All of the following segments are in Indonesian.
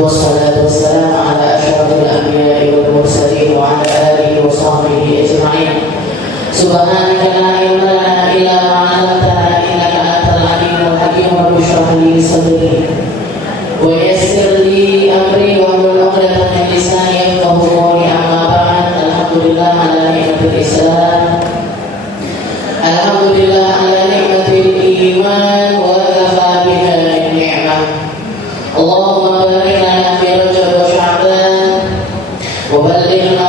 والصلاة والسلام على أشرف الأنبياء والمرسلين وعلى آله وصحبه أجمعين. سبحانك لا علم لنا إلا ما علمتنا إنك أنت العليم الحكيم. رب اشرح لي صدري ويسر لي أمري واحلل عقدة من لساني يفقهوا قولي. أما بعد، الحمد لله على نعمة الإسلام، الحمد لله على نعمة الإيمان وكفى بها النعمة. اللهم بارك لنا في رجب وشعبان وبلغنا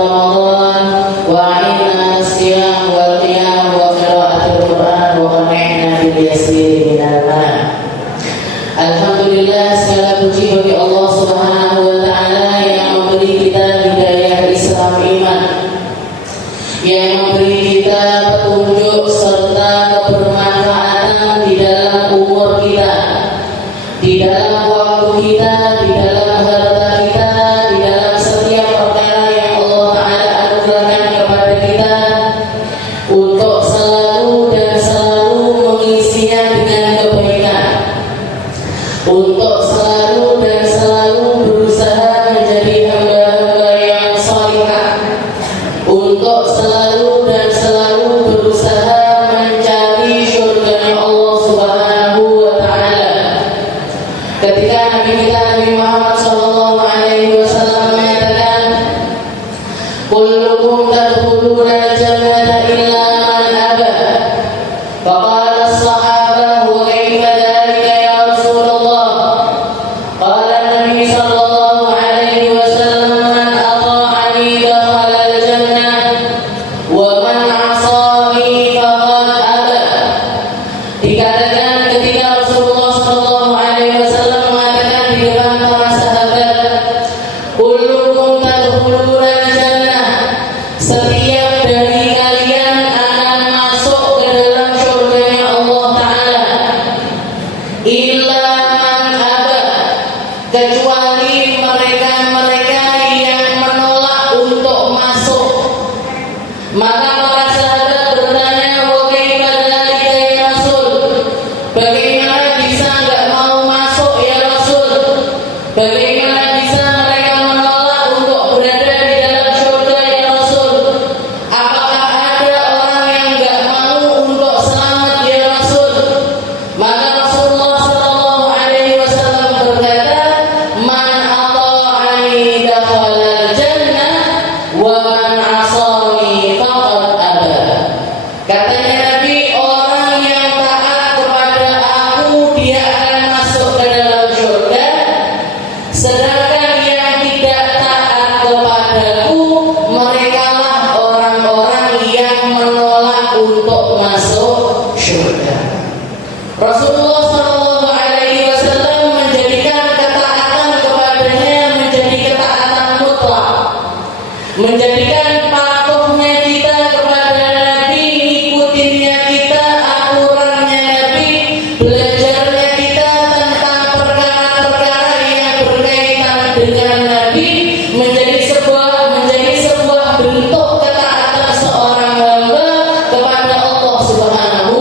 رمضان وأعنا على الصيام والقيام وقراءة القرآن وقنعنا باليسير من الماء. Alhamdulillah, segala puji bagi Allah Subhanahu wa Ta'ala yang memberi kita hidayah Islam iman, yang memberi kita petunjuk serta kebermanfaatan di dalam umur kita, di dalam waktu kita, di dalam harta kita, di dalam setiap perkara yang Allah Ta'ala anugerahkan kepada kita, untuk selalu dan selalu mengisinya dengan kebaikan, untuk selalu dan selalu berusaha menjadi hamba-hamba yang salihah, untuk selalu dan selalu berusaha mencari syurga Allah Subhanahu wa Ta'ala. Ketika Nabi kita Nabi Muhammad sallallahu alaihi wasallam mengatakan, kullukum tadkhuluna al-jannata illa man aba. Faqala as-sahabah wa kaifa dhalika ya Rasulullah? Qala Nabi sallallahu alaihi wasallam, man ata'ani dakhala al-jannah wa man 'asani faqad aba. Dikatakan ketika Rasulullah sallallahu alaihi wasallam mengatakan di depan para sahabat, kullukum tadkhuluna al-jannah, setiap dari kalian akan masuk ke dalam surganya Allah Ta'ala, illa man aba, kecuali mereka-mereka yang menolak untuk masuk. Maka para sahabat bertanya, wa kaifa dzalika ya Rasul? Bagaimana bisa enggak mau masuk ya Rasul? Bagaimana bisa mereka menolak untuk berada di dalam surga ya Rasul? Apakah ada orang yang enggak mau untuk selamat ya Rasul? Maka Rasulullah sallallahu alaihi wasallam berkata, man ata'ani dakhala al-jannah wa man 'asani faqad aba. Katanya Nabi, orang yang taat kepada aku dia akan masuk ke dalam surga, sedangkan yang tidak taat kepadaku merekalah orang-orang yang menolak untuk masuk surga. Rasulullah sallallahu alaihi wasallam menjadikan ketaatan kepadanya menjadi ketaatan mutlak, menjadikan patuhnya kita kepada Nabi, ngikutinnya kita aturannya Nabi, belajarnya kita tentang perkara-perkara yang berkaitan dengan Nabi menjadi sebuah bentuk ketaatan seorang hamba kepada Allah Subhanahu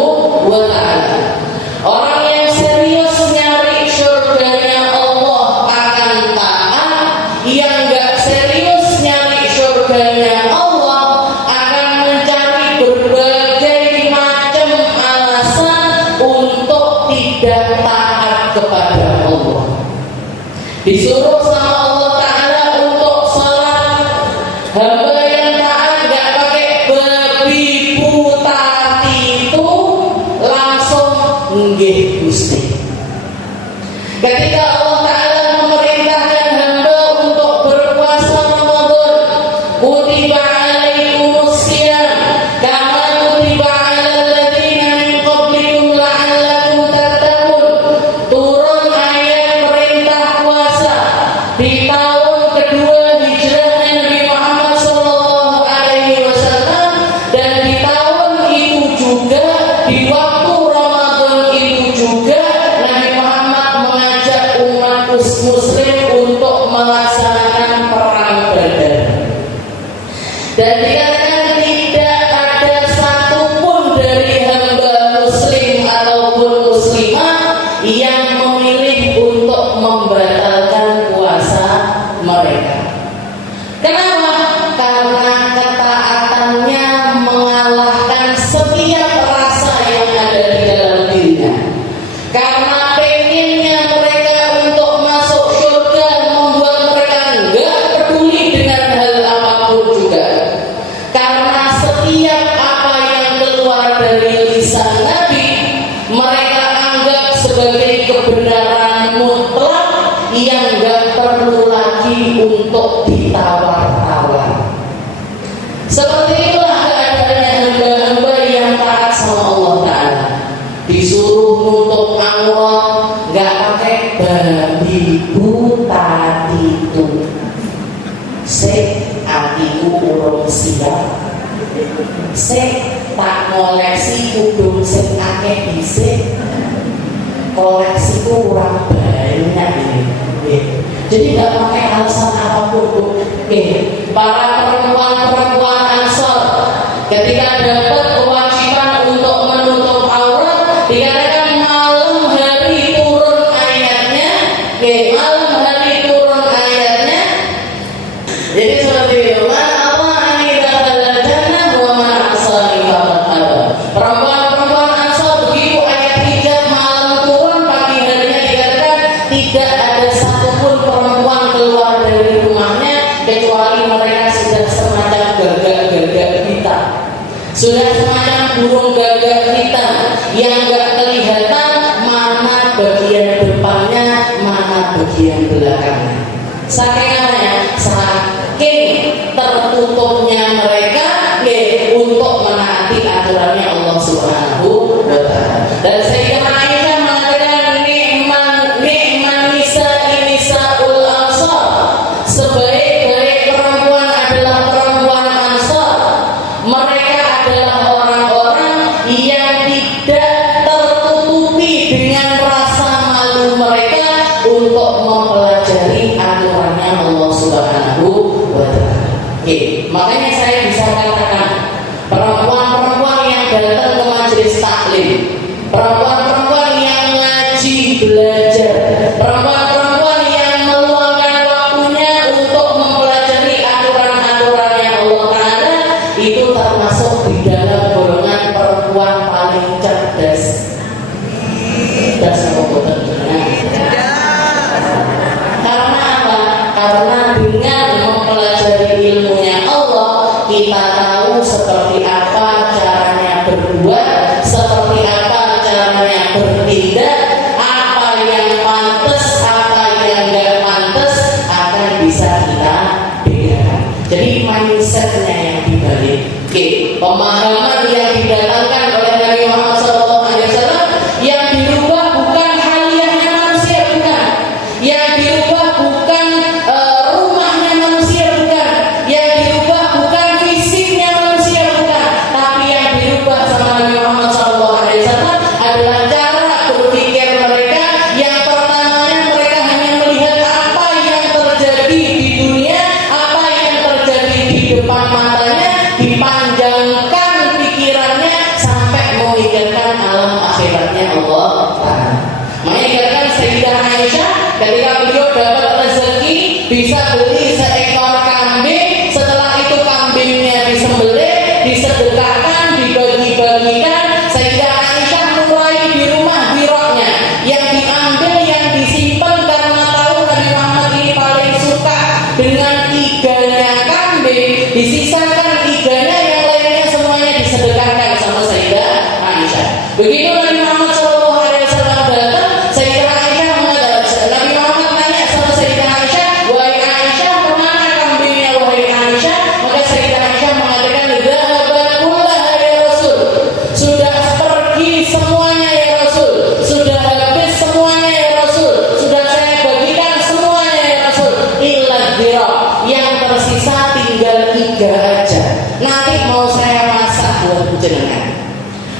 wa Ta'ala. Orang yang serius nyari surganya Allah akan taat, yang enggak serius nyari surganya Allah akan mencari berbagai macam alasan untuk tidak taat kepada Allah. Disuruh sama Allah Ta'ala untuk salat, hamba yang taat enggak pakai babi putati itu langsung nggih Gusti. Ketika Allah Ta'ala memerintahkan hamba untuk berpuasa Ramadan, kutiba alaikumus shiyam kama kutiba alal ladzina min qablikum la'allakum tattaqun. Turun ayat perintah puasa, untuk ditawar-tawar. Seperti itulah keadaannya hamba-hamba yang taat sama Allah Ta'ala. Disuruh nutup aurat, nggak pakai babi buta itu. Atiku urung siap. Tak koleksi kudung sing akeh dhisik. Koleksiku kurang banyak ini. Jadi nggak pakai alasan apapun. Para perempuan Ansor ketika dapat kewajiban untuk menutup aurat, dikatakan malam hari turun ayatnya. Malam hari turun ayatnya. Jadi seperti itu. Perempuan Ansor begitu ayat hijab malam turun, pagi harinya dikatakan tidak ada satupun perempuan keluar dari rumahnya kecuali mereka sudah semacam gagak-gagak hitam, sudah semacam burung gagak hitam yang gak kelihatan mana bagian depannya, mana bagian belakangnya. Saking apanya? Saking tertutupnya mereka untuk menaati aturannya Allah Subhanahu wa Ta'ala. Dan Sayyidah Aisyah mengatakan ni'man nisaul Ansar, sebaik-baik perempuan adalah perempuan Ansar. Mereka adalah orang-orang yang tidak tertutupi dengan rasa malu mereka untuk mempelajari aturannya Allah Subhanahu wa Ta'ala. Makanya saya bisa katakan perempuan-perempuan yang datang ke majelis taklim, perempuan-perempuan yang ngaji belajar, perempuan-perempuan yang meluangkan waktunya untuk mempelajari aturan-aturannya Allah Ta'ala, itu termasuk di dalam golongan perempuan paling cerdas. Karena apa? Karena dengan mempelajari ilmunya Allah, kita tahu seperti apa caranya berbuat, seperti apa caranya bertindak, apa yang pantas, apa yang gak pantas akan bisa kita bedakan. Jadi mindsetnya yang dibalik. Pemahaman yang didatangkan oleh Nabi Muhammad SAW yang dirubah bukan haliahnya manusia, bukan. Yang dirubah bukan rumahnya manusia, bukan. Yang dirubah bukan fisiknya manusia, bukan. Tapi yang dirubah sama Nabi Muhammad SAW adalah cara berpikir mereka. Yang pertamanya mereka hanya melihat apa yang terjadi di dunia, apa yang terjadi di depan matanya, dipanjangkan pikirannya sampai memikirkan alam akhiratnya Allah Ta'ala. Makanya dikatakan Sayyidah Aisyah ketika beliau dapat rezeki bisa beli seekor kambing, setelah itu kambingnya disembelih, disedekahkan, dibagi-bagikan. Sayyidah Aisyah mulai di rumah biroknya yang diambil, yang disimpan karena tahu Nabi Muhammad ini paling suka dengan iganya kambing, disisakan iganya, yang lainnya semuanya disedekahkan sama Sayyidah Aisyah. Begitu Nabi Muhammad SAW datang, Sayyidah Aisyah mengatakan, Nabi Muhammad tanya sama Sayyidah Aisyah, wahai Aisyah, kemana kambingnya wahai Aisyah? Maka Sayyidah Aisyah mengatakan, dhahabat kullaha ya Rasul, sudah pergi semuanya ya Rasul, sudah habis semuanya ya Rasul, sudah saya bagikan semuanya ya Rasul, illa dhira, yang tersisa tinggal 3 aja, nanti mau saya masak buat jenengan.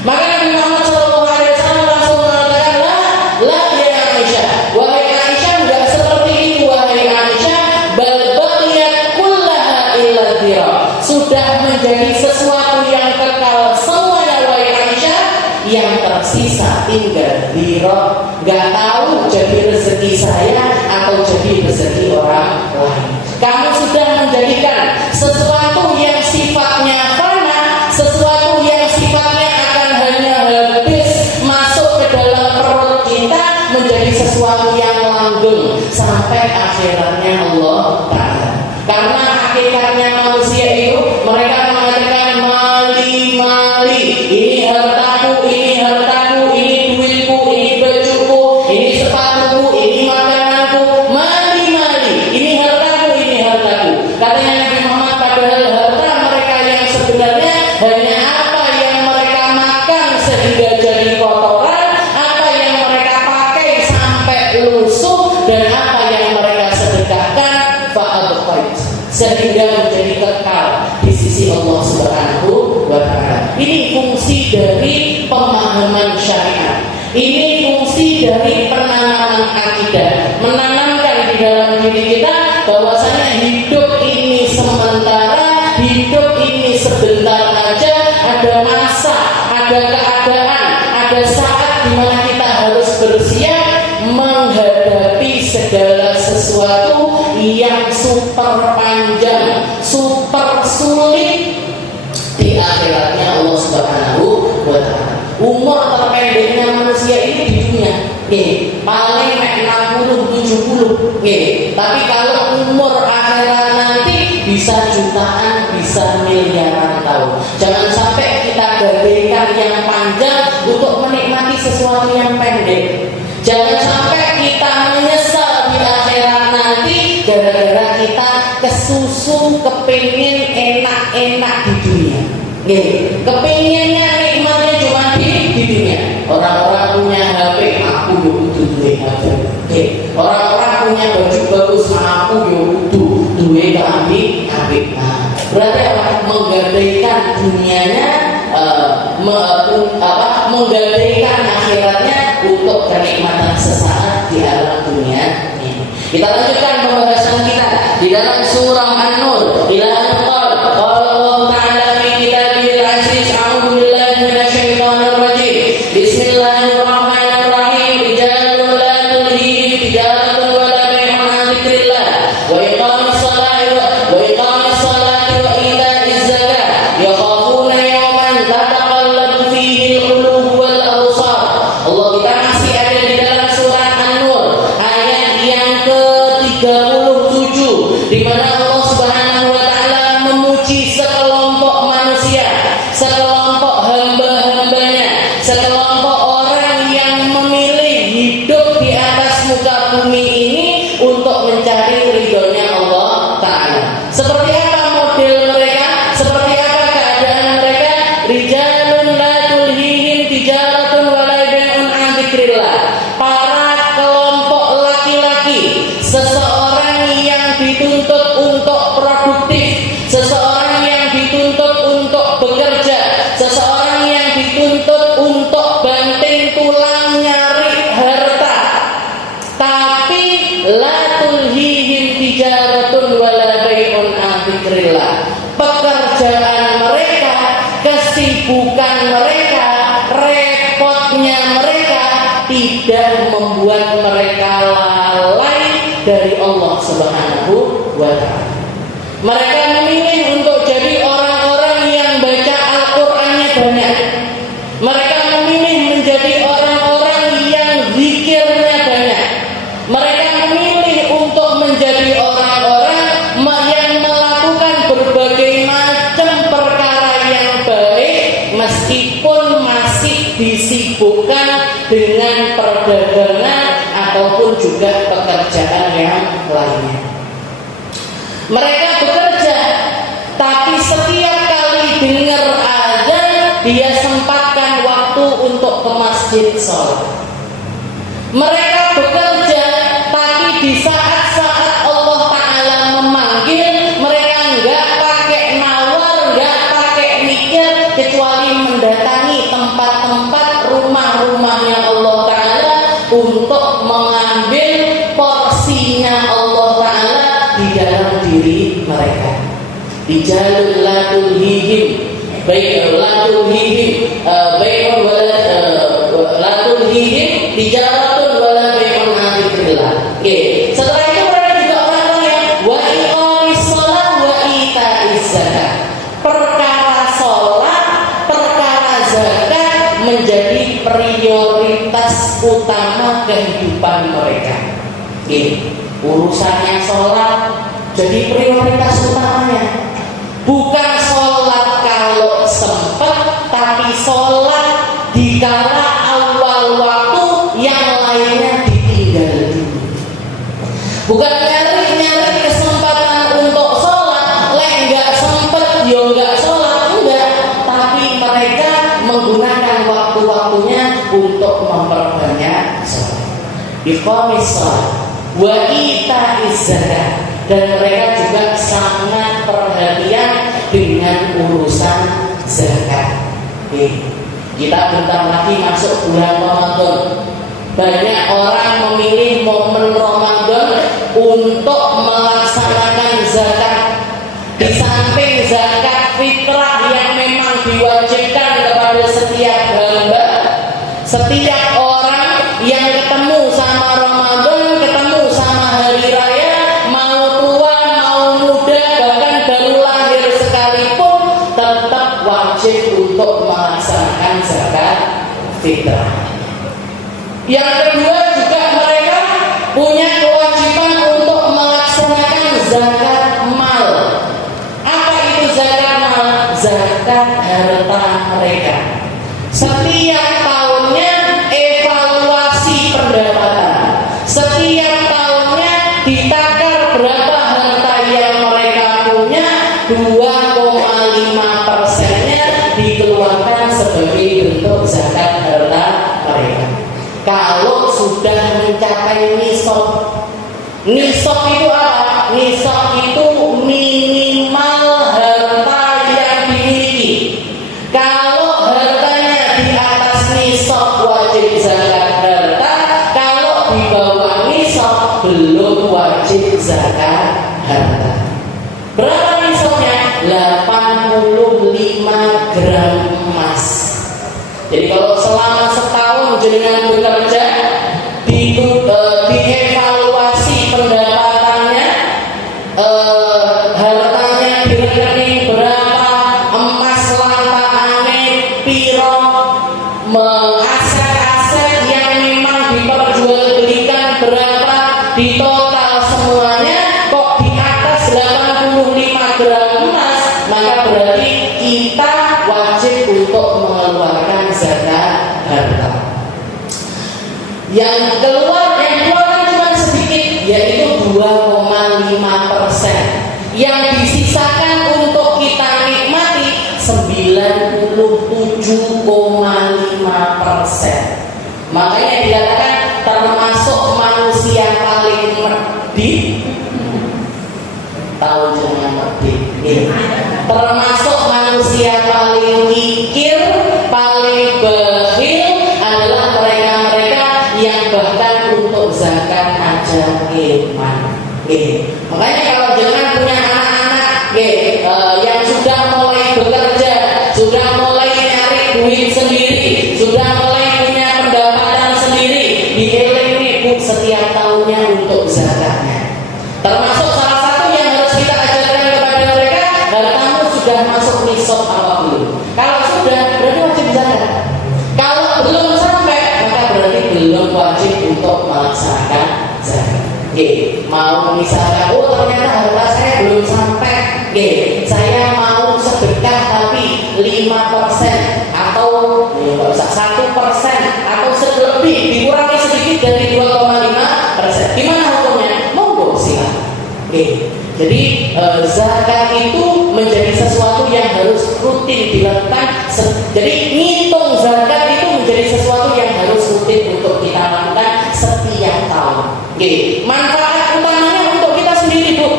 Maka Nabi Muhammad SAW langsung mengatakan, la ya Aisyah, wahai Aisyah, enggak seperti itu wahai Aisyah, bal baqiyat kullaha illa dhira, sudah menjadi sesuatu yang kekal semuanya wahai Aisyah, yang tersisa tinggal dhira. Enggak tahu jadi rezeki saya atau jadi rezeki orang lain. Kamu sudah menjadikan sesuatu yang sifatnya fana, sesuatu yang sifatnya akan hanya habis masuk ke dalam perut kita, menjadi sesuatu yang langgeng sampai akhiratnya Allah Ta'ala. Karena hakikatnya manusia itu, mereka mengatakan mali, ini hartaku, ini duitku, ini bajuku, ini sepatuku, ini makananku, mali, ini hartaku, ini hartaku. Subhanahu wa Ta'ala. Ini fungsi dari pemahaman syariat. Ini fungsi dari penanaman akidah, menanamkan di dalam diri kita bahwasanya hidup ini sementara, hidup ini sebentar aja, ada masa, ada keadaan, ada saat di mana kita harus bersiap menghadapi segala sesuatu yang super panjang, super sulit di akhiratnya Allah Subhanahu wa Ta'ala. Umur terpendeknya manusia ini di dunia, paling 60, 70, tapi kalau umur akhirat nanti bisa jutaan, bisa miliaran tahun. Jangan sampai kita gadaikan yang panjang untuk menikmati sesuatu yang pendek. Jangan sampai kita menyesal di akhirat nanti gara-gara kita kesusu kepingin enak-enak di dunia. Kepinginnya nikmatnya cuma di dunia. Orang-orang punya HP, aku yo kudu duwe HP. Orang-orang punya baju bagus, aku yo kudu duwe kelambi apik. Berarti apa? Menggadaikan dunianya, menggadaikan akhiratnya untuk kenikmatan sesaat di alam dunia ini. Kita lanjutkan pembahasan kita di dalam surah An-Nur. Ila qala Allah Ta'ala fi kitabil aziz, a'udzu billahi minasyaitonir rajim. Bismillahirrahmanirrahim. Rijalun la tulhihim tijaratun wa la bai'un 'an dzikrillah wa iqamis salati wa ita'iz zakat yakhafuna yawman tataqallabu fihi al-qulub wal absar. Allah, kita masih ada di dalam surat An-Nur ayat yang ke-37 di mana Allah Subhanahu wa Ta'ala memuji sekelompok manusia, sekelompok hamba-hambanya, sekelompok orang yang memilih hidup di atas muka bumi ini untuk mencari ridhonya Allah Ta'ala. Seperti apa model mereka? Seperti apa keadaan mereka? Rijalun la tulhihim tijaratun wa la bai'un 'an dzikrillah. Para kelompok laki-laki, seseorang yang dituntut untuk produktif, seseorang yang dituntut untuk bekerja, seseorang yang dituntut untuk banting tulang nyari harta, tapi la tulhihim tijaratun wa la bai'un 'an dzikrillah. Pekerjaan mereka, kesibukan mereka, repotnya mereka tidak membuat mereka lalai dari Allah Subhanahu wa Ta'ala. Mereka memilih untuk jadi orang-orang yang baca Al-Qur'annya banyak. Mereka memilih menjadi orang-orang yang zikirnya banyak. Mereka memilih untuk menjadi orang-orang yang melakukan berbagai macam perkara yang baik meskipun masih disibukkan dengan perdagangan ataupun juga pekerjaan yang lainnya. Mereka bekerja, tapi setiap kali dengar azan dia sempatkan waktu untuk ke masjid sholat. Mereka bekerja, tapi di saat-saat Allah Ta'ala memanggil, mereka enggak pakai nawar, enggak pakai mikir, kecuali mendatangi tempat-tempat rumah-rumahnya Allah Ta'ala untuk mengambil porsinya Allah Ta'ala di dalam diri mereka. Di jalur la tulhihim bai'un la tulhihim tijaratun wa la bai'un 'an dzikrillah. Setelah itu mereka juga orang-orang yang wa iqamis shalah wa ita'iz zakat. Perkara salat, perkara zakat menjadi prioritas utama kehidupan mereka. Urusannya sholat jadi prioritas utamanya. Bukan sholat kalau sempat, tapi sholat dikala awal waktu, yang lainnya ditinggal dulu. Bukan nyari kesempatan untuk sholat, nggak sempet yo nggak sholat, enggak. Tapi mereka menggunakan waktu-waktunya untuk memperbanyak sholat. Iqamis shalah wa ita'iz zakat, dan mereka juga sangat perhatian dengan urusan zakat. Kita bentar lagi masuk bulan Ramadan. Banyak orang memilih momen Ramadan untuk melaksanakan zakat. Di samping zakat fitrah yang memang diwajibkan kepada setiap hamba, setiap orang yang ketemu sama Ramadan, ketemu sama hari raya, mau tua, mau muda, bahkan baru lahir sekalipun, tetap wajib untuk melaksanakan zakat fitrah. Yang kedua juga mereka punya kewajiban untuk melaksanakan zakat mal. Apa itu zakat mal? Zakat harta mereka. Setiap tahunnya evaluasi pendapatan. Setiap tahunnya ditakar berapa harta yang mereka punya, 2,5%-nya dikeluarkan sebagai bentuk zakat harta mereka. Kalau sudah mencapai nisab. Nisab itu apa? Nisab itu minimal harta yang dimiliki. Kalau hartanya di atas nisab wajib zakat harta, kalau di bawah nisab belum wajib zakat harta. Berapa nisabnya? 85 gram emas. Jadi kalau selama setahun jenengan bekerja, dievaluasi pendapatannya, hartanya di rekening berapa, emas lantaane piro, aset-aset yang memang diperjualbelikan berapa, di total semuanya kok di atas 85 gram emas, maka berarti kita wajib untuk mengeluarkan zakat harta. Yang keluarkan cuma sedikit, yaitu 2,5%. Yang disisakan untuk kita nikmati 97,5%. Makanya dikatakan termasuk manusia paling medit. Tahu jangan medit. Termasuk manusia paling kikir, paling bakhil adalah mereka-mereka yang bahkan untuk zakat aja iman. Makanya kalau jangan punya anak-anak yang sudah mulai bekerja, sudah mulai nyari duit sendiri, sudah mulai punya pendapatan sendiri, dieling setiap tahunnya untuk zakatnya. Termasuk salah satu yang harus kita ajarkan kepada mereka, hartamu sudah masuk nisab apa belum? Kalau sudah, berarti wajib zakat. Kalau belum sampai, maka berarti belum wajib untuk melaksanakan zakat. Mau misalkan, oh ternyata harta saya belum sampai, saya mau sedekah tapi 5% atau 1% atau lebih, dikurangi sedikit dari 2,5%. Gimana hukumnya? Monggo silakan. Jadi zakat itu menjadi sesuatu yang harus rutin dilakukan. Jadi ngitung zakat itu menjadi sesuatu yang harus rutin untuk kita lakukan setiap tahun. Manfaat utamanya untuk kita sendiri, Bu.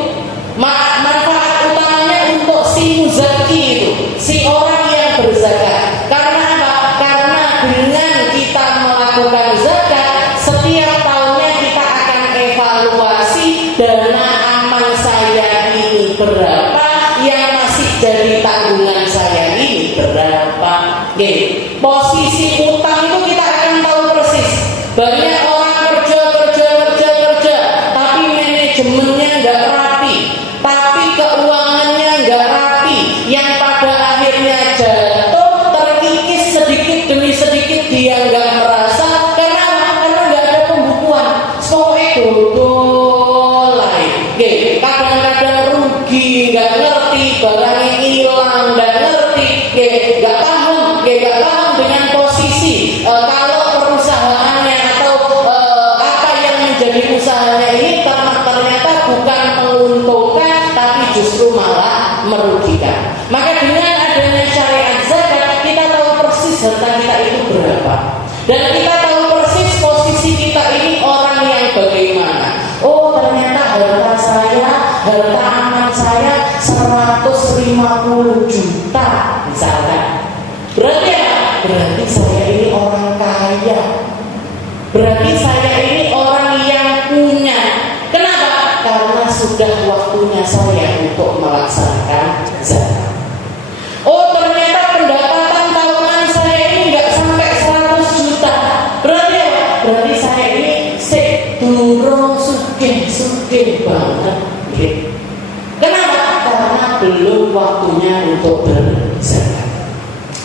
Manfaat utamanya untuk si muzaki itu, si orang yang berzakat. Karena apa? Karena dengan kita melakukan zakat, setiap tahunnya kita akan evaluasi dana aman saya ini berapa, yang masih jadi tanggungan saya ini berapa. Posisi utang itu kita akan tahu persis. Banyak orang kerja, tapi manajemennya nggak rapi, tapi keuangannya nggak rapi, yang pada akhirnya jatuh, terkikis sedikit demi sedikit, dia nggak merasa. Karena nggak ada pembukuan. Pokoknya dodol lain. Kadang-kadang rugi, nggak ngerti, barangnya hilang, nggak ngerti, nggak paham dengan posisi kalau perusahaannya atau apa yang menjadi usahanya ini ternyata bukan menguntungkan, tapi justru malah merugikan. Maka dengan adanya syariat zakat, kita tahu persis harta kita itu berapa, dan kita tahu persis posisi kita ini orang yang bagaimana. Oh ternyata harta aman saya 150 juta misalkan. Berarti saya ini orang yang punya. Kenapa? Karena sudah waktunya saya untuk melaksanakan zakat. Oh, ternyata pendapatan tahunan saya ini nggak sampai 100 juta. Berarti apa? Berarti saya ini durung sugih banget. Kenapa? Karena belum waktunya untuk berzakat.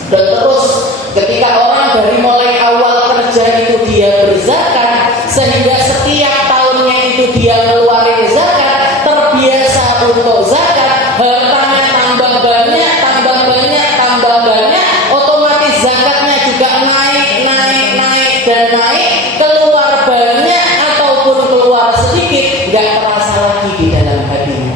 Dan terus ketika orang dari mulai awal kerja itu dia berzakat, sehingga setiap tahunnya itu dia keluarin zakat, terbiasa untuk zakat, hartanya tambah banyak, otomatis zakatnya juga naik dan naik, keluar banyak ataupun keluar sedikit, nggak terasa lagi di dalam hatinya.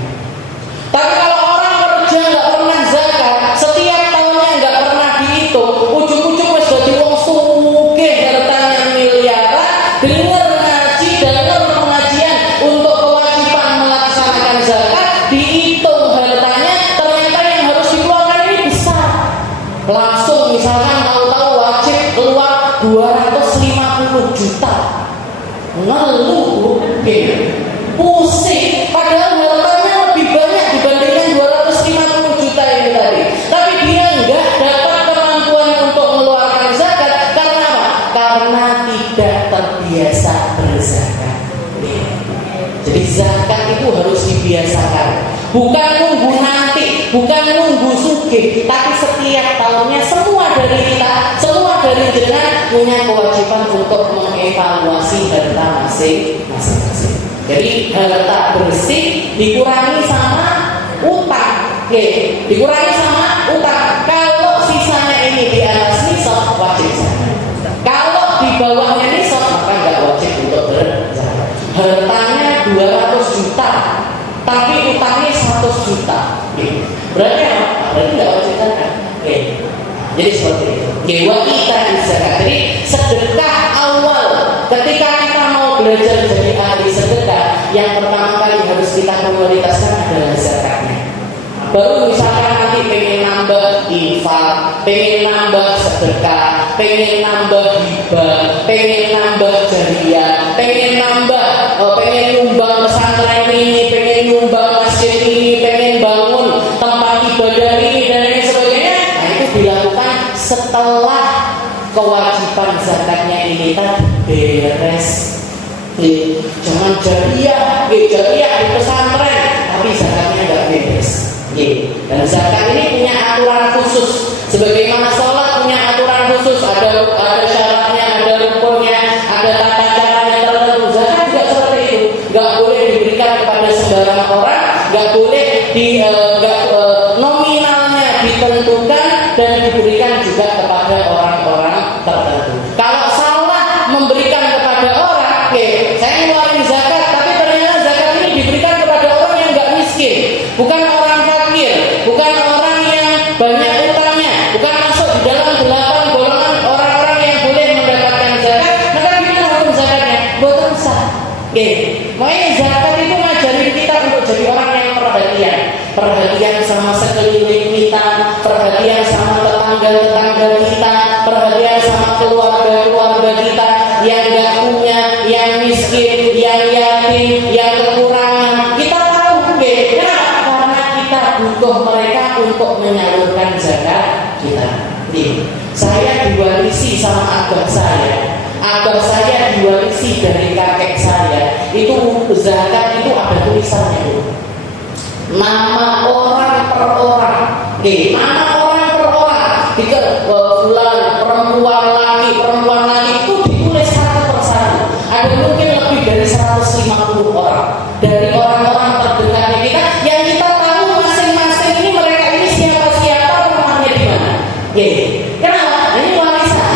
Tapi kalau orang kerja nggak pernah zakat, setiap tahunnya nggak pernah dihitung, ujung-ujung wis dadi wong sugih hartanya miliaran, dengar ngaji, dengar pengajian untuk kewajiban melaksanakan zakat, dihitung hartanya, ternyata yang harus dikeluarkan ini besar. Langsung misalkan tahu-tahu wajib keluar 250 juta. Ngeluh, pusing, padahal hartanya lebih banyak dibandingkan 250 juta ini tadi. Tapi dia nggak dapat kemampuan untuk mengeluarkan zakat. Karena apa? Karena tidak terbiasa berzakat. Jadi zakat itu harus dibiasakan. Bukan nunggu nanti, bukan nunggu sugih, tapi setiap tahunnya semua dari kita, semua dari jenengan punya kewajiban untuk mengevaluasi harta masing-masing. Jadi harta bersih dikurangi sama utang. Dikurangi sama utang. Kalau sisanya ini di atas nisab wajib zakat. Kalau di bawahnya nisab maka nggak wajib untuk berzakat. Hartanya 200 juta, tapi utangnya 100 juta. Berarti apa? Berarti nggak wajib zakat. Jadi seperti itu. Wa kita zakat. Jadi sedekah awal ketika kita mau belajar jadi ahli sedekah, yang pertama kali harus kita prioritaskan adalah zakatnya. Baru misalkan nanti pengen nambah infak, pengen nambah sedekah, pengen nambah hibah, pengen nambah jariyah, pengen nyumbang pesantren ini, pengen nyumbang masjid ini, pengen bangun tempat ibadah ini dan lain sebagainya. Nah, itu dilakukan setelah kewajiban zakatnya ini tadi beres. Jangan jariyah di pesantren tapi zakatnya nggak beres. Dan zakat ini punya aturan khusus. Sebagaimana sholat punya aturan khusus, ada syaratnya, ada rukunnya, ada tata caranya tertentu. Zakat juga seperti itu. Nggak boleh diberikan kepada sembarang orang, nggak boleh nominalnya ditentukan dan diberikan juga kepada orang-orang tertentu. Kalau salah memberikan kepada orang, saya ngeluarin zakat, tapi ternyata zakat ini diberikan kepada orang yang nggak miskin, bukan orang fakir, bukan orang yang banyak utangnya, bukan masuk di dalam 8 golongan orang-orang yang boleh mendapatkan zakat, maka gimana hukum zakatnya? Boten sah. Makanya zakat itu ngajarin kita untuk jadi orang yang perhatian sama sekeliling kita, perhatian sama tetangga-tetangga kita, perhatian sama keluarga-keluarga kita yang nggak punya, yang miskin, yang yatim, yang kekurangan. Kita tahu, kenapa? Karena kita butuh mereka untuk menyalurkan zakat kita. Saya diwarisi sama abah saya diwarisi dari kakek saya. Itu zakat itu ada tulisannya, nama orang per orang. Nama orang per orang. Fulan perempuan laki itu ditulis satu persatu. Ada mungkin lebih dari 150 orang dari orang-orang terdekatnya kita yang kita tahu masing-masing ini mereka ini siapa rumahnya di mana. Kenapa? Ini warisan.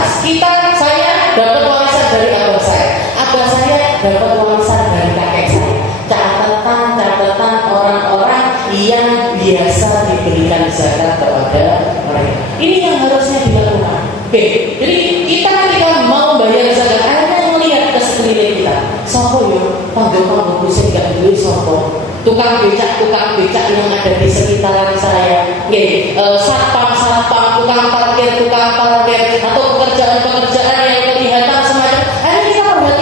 Saya dapat warisan dari abah saya dapat warisan dari kakek saya. Catatan orang-orang yang biasa diberikan zakat kepada mereka. Ini yang harusnya dilakukan. Jadi kita ketika mau bayar zakat, hanya melihat ke sekeliling kita. Sopo yo, panggung sing gak duwe sopo. Tukang becak yang ada di sekitaran saya. Satpam, tukang parkir, atau pekerjaan yang kelihatan semacam. Ayo kita perhatikan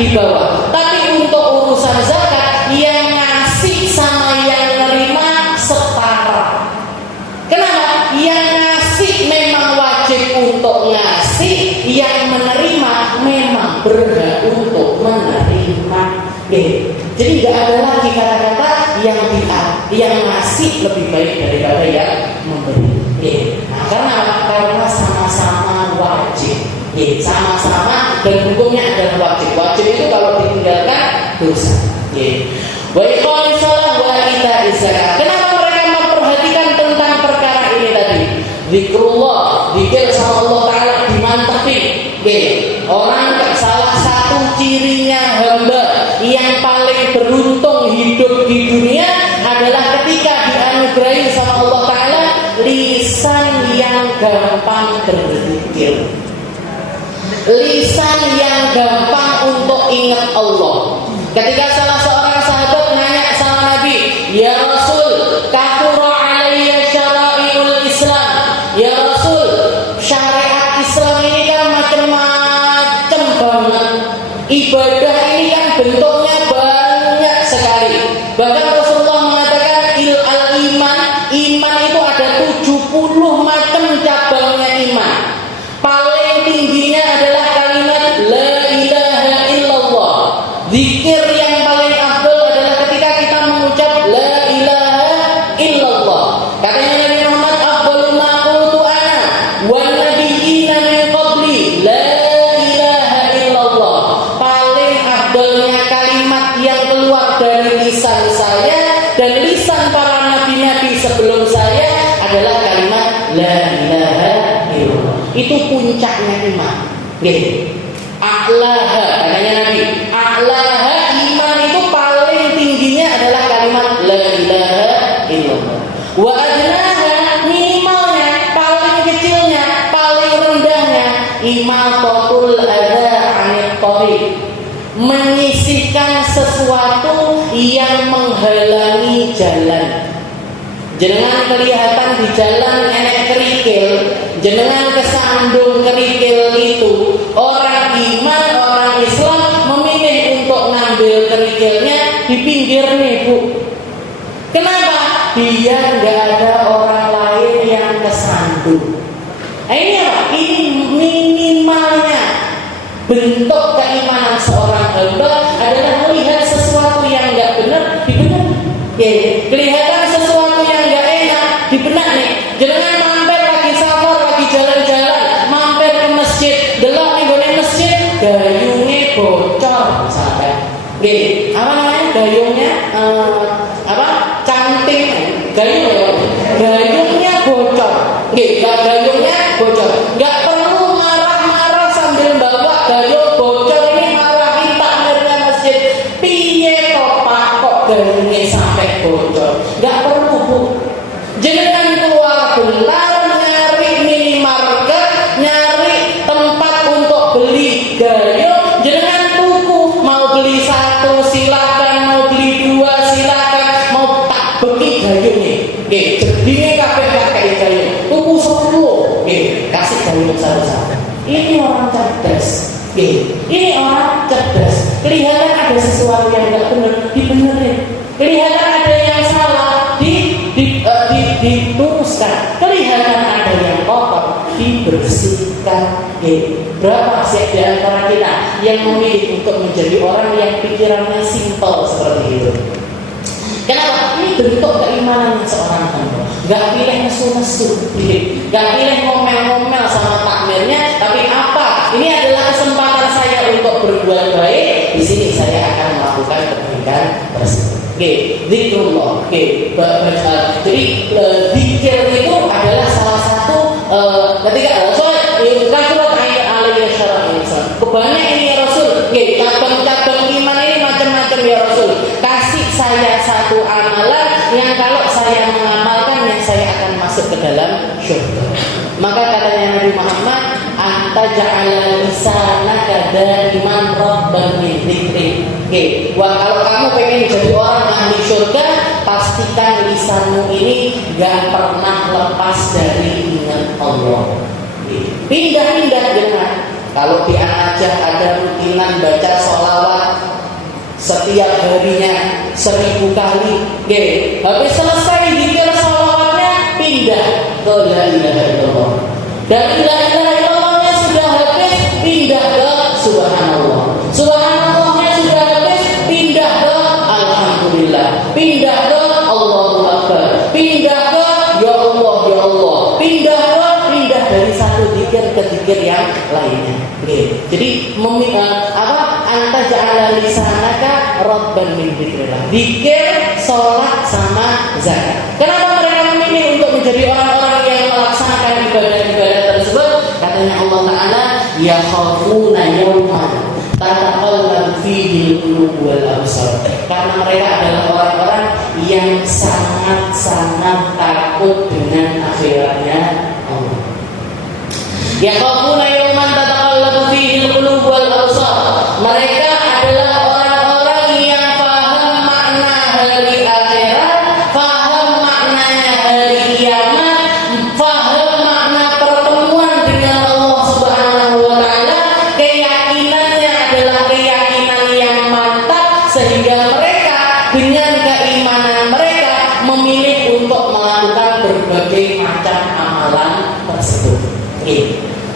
di bawah. Tapi untuk urusan zakat, yang ngasih sama yang nerima setara. Kenapa? Yang ngasih memang wajib untuk ngasih, yang menerima memang berhak untuk menerima. Jadi nggak ada lagi kata-kata yang ngasih lebih baik daripada yang memberi. Nah, karena sama-sama wajib. Sama-sama dan hukumnya adalah wajib. Wajib itu kalau ditinggalkan dosa. Wa iqamis shalah wa ita'iz zakat. Kenapa mereka memperhatikan tentang perkara ini tadi? Zikrullah, zikir sama Allah Ta'ala dimantapi. Orang salah satu cirinya hamba yang paling beruntung hidup di dunia adalah ketika dianugerahi sama Allah Ta'ala lisan yang gampang berzikir, lisan yang gampang untuk ingat Allah. Ketika salah seorang sahabat nanya sama Nabi, "Ya Rasul, kathura alayya syara'iul Islam." Ya Rasul, syariat Islam ini kan macam-macam banget. Ibadah ini kan bentuknya banyak sekali. Bahkan Rasulullah mengatakan al-iman, iman itu ada 70 macam cabangnya iman. Paling tingginya adalah kalimat la ilaha illallah. Zikir yang paling afdal adalah ketika kita mengucap la ilaha illallah. Katanya Nabi Muhammad, afdalu ma qultu ana wan nabiyina min qabli la ilaha illallah. Paling afdalnya kalimat yang keluar dari lisan saya dan lisan para nabi-nabi sebelum saya adalah kalimat la ilaha illallah. Itu puncaknya iman. A'laha, katanya Nabi, a'laha iman itu paling tingginya adalah kalimat la ilaha illallah. Wa adnaha, minimalnya, paling kecilnya, paling rendahnya, imatatul adza 'anil thariq, menyisihkan sesuatu yang menghalangi jalan. Jenengan kelihatan di jalan enek kerikil, jenengan kesandung kerikil itu, orang iman, orang Islam memilih untuk ngambil kerikilnya di pinggir nih Bu. Kenapa? Biar nggak ada orang lain yang kesandung. Ini apa? Ini minimalnya bentuk keimanan seorang hamba adalah melihat sesuatu yang nggak benar dibenar. Kelihatan sesuatu yang nggak enak dibenar nih. Jangan mampir lagi safar, lagi jalan-jalan, mampir ke masjid, delok nih boleh masjid, gayungnya bocor misalkan. Apa namanya gayungnya? Canting, gayungnya bocor. Gayungnya bocor. Nggak perlu marah-marah sambil bawa gayung bocor ini marahin takmirnya masjid. Piye topak kok gayungnya sampai bocor? Nggak perlu Bu. Jangan keluar bentar nyari minimarket, nyari tempat untuk beli gayung. Jangan tuku, mau beli satu silakan, mau beli dua silakan, mau tak beli gayungnya. Jadinya kabeh pakai gayung. Tuku 10, kasih gayung satu-satu. Ini orang cerdas. Ini orang cerdas. Kelihatan ada sesuatu yang nggak benar, dibenerin. Kelihatan ada yang salah, diluruskan. Kelihatan ada yang kotor, dibersihkan. Berapa sih di antara kita yang memilih untuk menjadi orang yang pikirannya simpel seperti itu? Kenapa? Ini bentuk keimanan seorang hamba. Gak pilih nesu-nesu, gak pilih ngomel-ngomel sama takmirnya, tapi apa? Ini adalah kesempatan saya untuk berbuat baik. Di sini saya akan melakukan kebaikan tersebut. Zikrullah. Jadi zikir itu adalah salah satu ketika kebanyakan ini ya Rasul. Cabang-cabang iman ini macam-macam ya Rasul. Kasih saya satu amalan yang kalau saya mengamalkan yang saya akan masuk ke dalam syurga. Maka katanya Nabi Muhammad, anta ja'ala lisanaka daiman rabban min dzikri. Wah, kalau kamu pengen jadi orang ahli syurga, pastikan lisanmu ini gak pernah lepas dari ingat Allah. Pindah-pindah dengan kalau di aja ada rutinan baca sholawat setiap harinya 1000 kali. Oke, habis selesai zikir salawatnya pindah ke la ilaha illallah. Dan la ilaha illallahnya sudah habis, pindah ke subhanallah. Subhanallahnya sudah habis, pindah ke alhamdulillah. Pindah ke Allahu akbar. Pindah ke ya Allah ya Allah. Pindah dari satu zikir ke zikir yang lainnya. Oke. Jadi anta ja'ala lisanaka rabban min dzikrillah. Zikir, salat sama zakat. Kenapa mereka memilih untuk menjadi orang-orang yang melaksanakan ibadah-ibadah tersebut? Katanya Allah Ta'ala, yakhafuna yawman tataqallabu fihi al-qulub wal absar. Karena mereka adalah orang-orang yang sangat-sangat takut dengan akhiratnya Allah. Yakhafuna yawman tataqallabu fihi al-qulub wal absar. Mereka adalah orang-orang yang paham makna hari akhirat, paham maknanya hari kiamat, paham makna pertemuan dengan Allah Subhanahu wa taala. Keyakinannya adalah keyakinan yang mantap sehingga mereka dengan keimanan mereka memilih untuk melakukan berbagai macam amalan tersebut.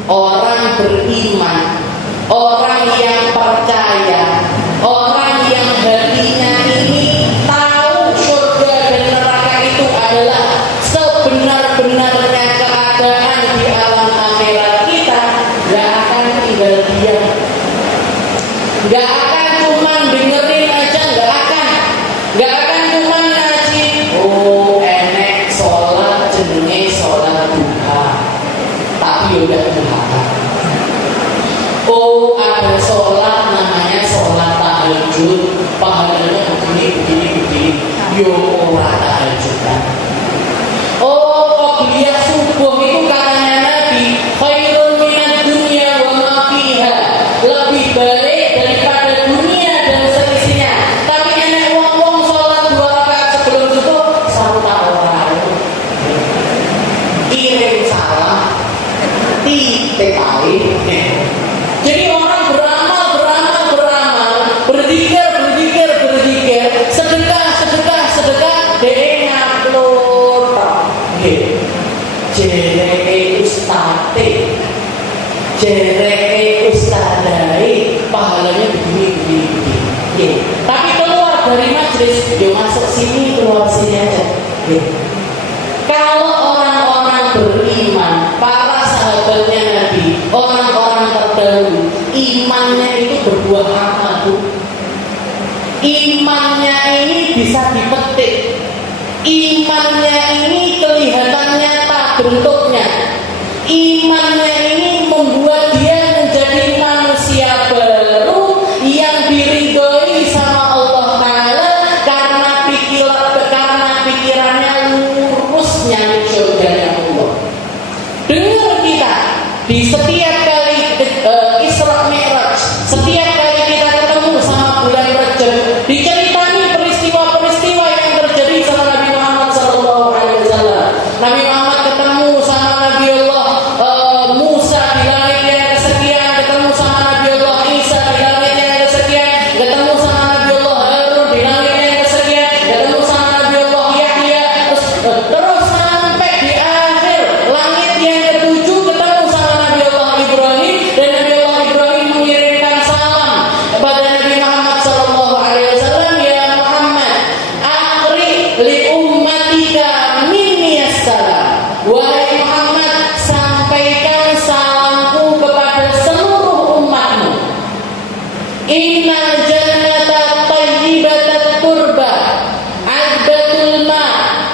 Orang beriman, orang yang percaya, orang yang hatinya ini tahu surga dan neraka itu adalah sebenar-benarnya keadaan di alam akhirat kita, gak akan tinggal diam, gak akan cuman dengerin aja, gak akan cuman ngaji. Oh enek sholat jenenge sholat duha, tapi udah duha. Oh ada sholat namanya sholat tahajud, pahalanya begini. Yo ora tahajudan. Oh qobliyah subuh itu katanya Nabi khairun minad dunya wa ma fiha, lebih baik daripada dunia dan seisinya. Tapi enek wong-wong sholat 2 rakaat sebelum subuh salat ora. Kirim salam titik ae. Jadi orang beramal, berzikir, sedekah, dia ngupload, jereke ustadai, pahalanya begini. Tapi keluar dari majelis, dia masuk sini, keluar sini aja. Kalau orang-orang beriman, para sahabatnya Nabi, orang-orang terdahulu, imannya itu berbuah amal. Imannya ini bisa dipetik. Imannya ini kelihatan nyata bentuknya. Imannya ini membuat dia menjadi manusia baru yang diridhoi sama Allah Ta'ala karena pikirannya lurus nyari surganya Allah. Dengar kita di setiap kali Isra Mi'raj, setiap kali kita ketemu sama bulan Rajab, diceritani peristiwa-peristiwa yang terjadi sama Nabi Muhammad SAW. Nabi Muhammad ketemu sama Nabi Allah Musa di langit yang kesekian, ketemu sama Nabi Allah Isa di langit yang kesekian, ketemu sama Nabi Allah Harun di langit yang kesekian, ketemu sama Nabi Allah Yahya, terus sampai di akhir langit yang ketujuh ketemu sama Nabi Allah Ibrahim, dan Nabi Allah Ibrahim mengirimkan salam kepada Nabi Muhammad SAW. Ya Muhammad, akri li ummatika minni assalam. Wahai Muhammad, sampaikan salamku kepada seluruh umatmu. Innal jannata thayyibatat turba adbatul ma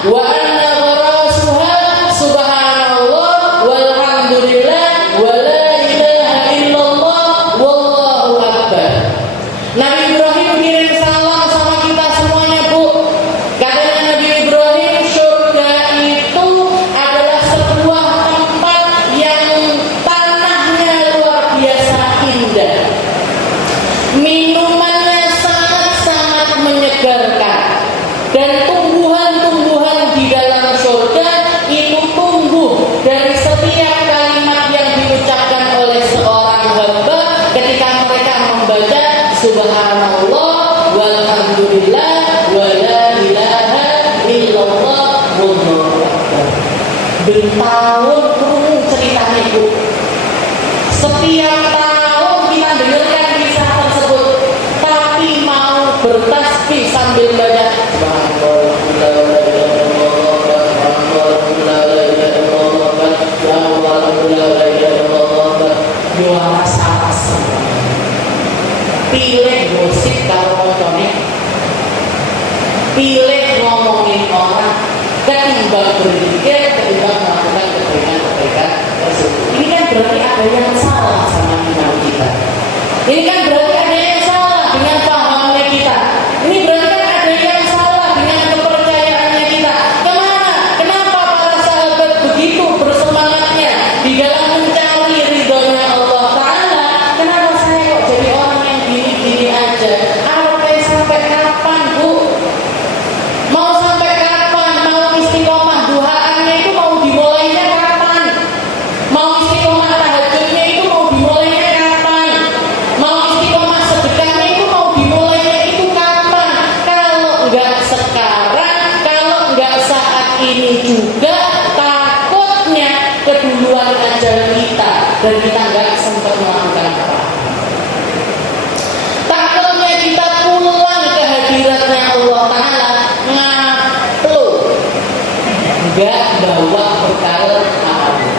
wa anna gharasuha subhanallah walhamdulillah wa la ilaha illallah wallahu akbar. Nabi Ibrahim kirim salam sama kita semuanya, Bu. Katanya Nabi Ibrahim, surga itu adalah sebuah tempat yang tanahnya luar biasa indah. Minumannya sangat-sangat menyegarkan. Dan tumbuhan-tumbuhan di dalam surga itu tumbuh dari setiap kalimat yang diucapkan oleh seorang hamba ketika mereka membaca subhanallah wal billah wa la ilaha illallah wallahu akbar. Bertahun kurung ceritanya itu. Setiap tahun kita dengarkan kisah tersebut, tapi mau bertasbih sambil baca pilih musik kalau konconnya, pilih ngomongin orang, ketimbang berzikir, ketimbang melakukan kebaikan-kebaikan tersebut. Ini kan berarti ada yang salah sama iman kita. Ini kan berarti ada yang salah dengan pahamnya kita. Ini berarti kan ada yang salah dengan kepercayaannya kita. Kemana? Kenapa para sahabat begitu bersemangatnya di dalam mencari ridhonya Allah Ta'ala? Kenapa saya kok jadi orang yang gini-gini aja? Sampai kapan, Bu? Mau sampai kapan? Mau istiqomah duhaannya itu mau dimulainya kapan? Mau istiqomah tahajudnya itu mau dimulainya kapan? Mau istiqomah sedekahnya itu mau dimulainya itu kapan? Kalau enggak sekarang, kalau enggak saat ini juga, takutnya keduluan ajal kita dan kita enggak sempat melakukan apa. Takutnya kita pulang ke hadiratnya Allah Ta'ala ngaplu, enggak bawa bekal apapun.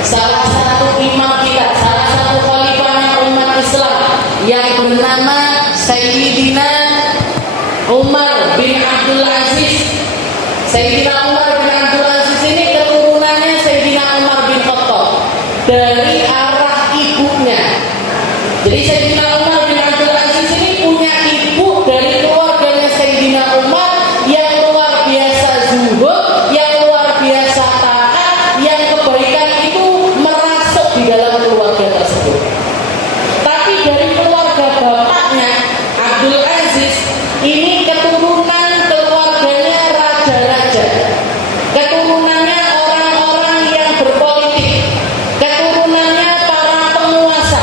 Salah satu imam kita, salah satu khalifahnya umat Islam yang bernama Sayyidina Umar bin Abdul Aziz. Sayyidina Umar bin Abdul Aziz ini keturunannya Sayyidina Umar bin Khattab dari arah ibunya. Jadi Sayyidina Umar bin Abdul Aziz ini punya ibu dari keluarganya Sayyidina Umar yang luar biasa zuhud, yang luar biasa taat, yang kebaikan itu merasuk di dalam keluarga tersebut. Tapi dari keluarga bapaknya Abdul Aziz ini keturunan keluarganya raja-raja, keturunannya orang-orang yang berpolitik, keturunannya para penguasa,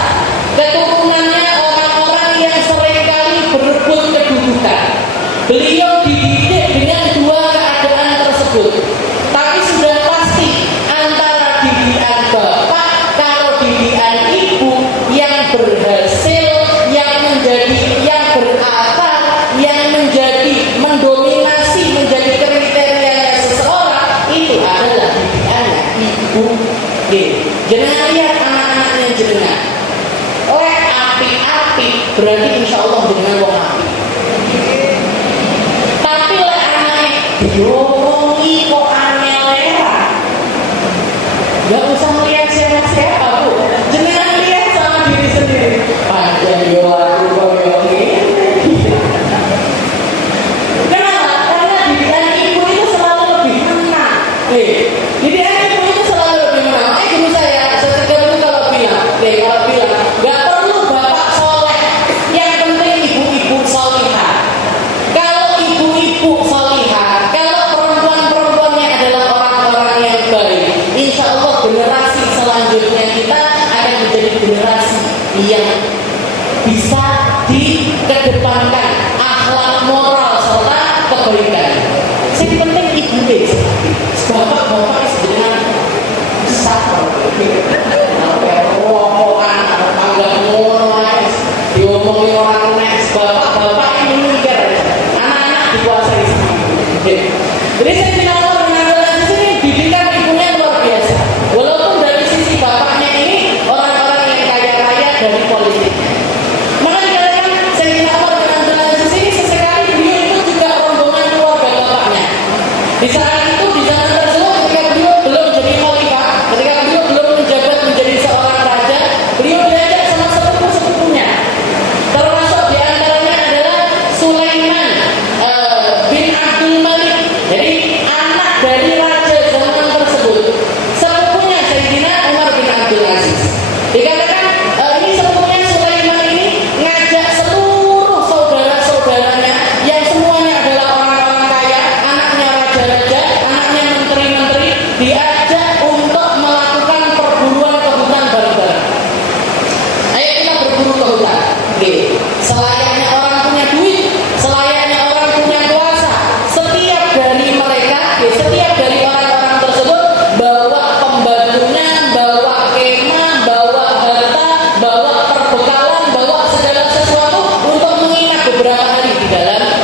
keturunannya orang-orang yang seringkali berebut kedudukan. Beliau dididik dengan dua keadaan tersebut. Tapi sudah pasti antara didikan bapak kalau didikan ibu yang berhasil, yang menjadi, yang berakar, yang menjadi mendominasi, menjadi kriteria seseorang itu adalah didikannya ibu. Jangan lihat anak-anaknya jenengan. Oleh api-api berarti insya Allah dengan wong api. Tapi lek anaknya diomongi kok aneh-aneh, gak usah melihat siapa-siapa, Bu. Jangan lihat sama diri sendiri. Panjang yo aku koyo ngene. Kenapa? Karena didikan ibu itu selalu lebih menang. Didikan ibu itu selalu lebih menang. Guru saya sekedar kalau bilang, gak perlu bapak soleh, yang penting ibu-ibu solihah. Kalau ibu-ibu solihah, kalau perempuan-perempuannya adalah orang-orang yang baik, insya Allah generasi selanjutnya kita akan menjadi generasi yang bisa dikedepankan akhlak moral serta kebaikan. Yang penting ibu deh, bapak-bapak sebenarnya besar. Diomongi orang next, bapak-bapak ini mikir anak-anak dikuasai sama ibu. Jadi saya tidak tahu dengan di sini didikan ibunya luar biasa. Walaupun dari sisi bapaknya ini orang-orang yang kaya-kaya dari politik. Maka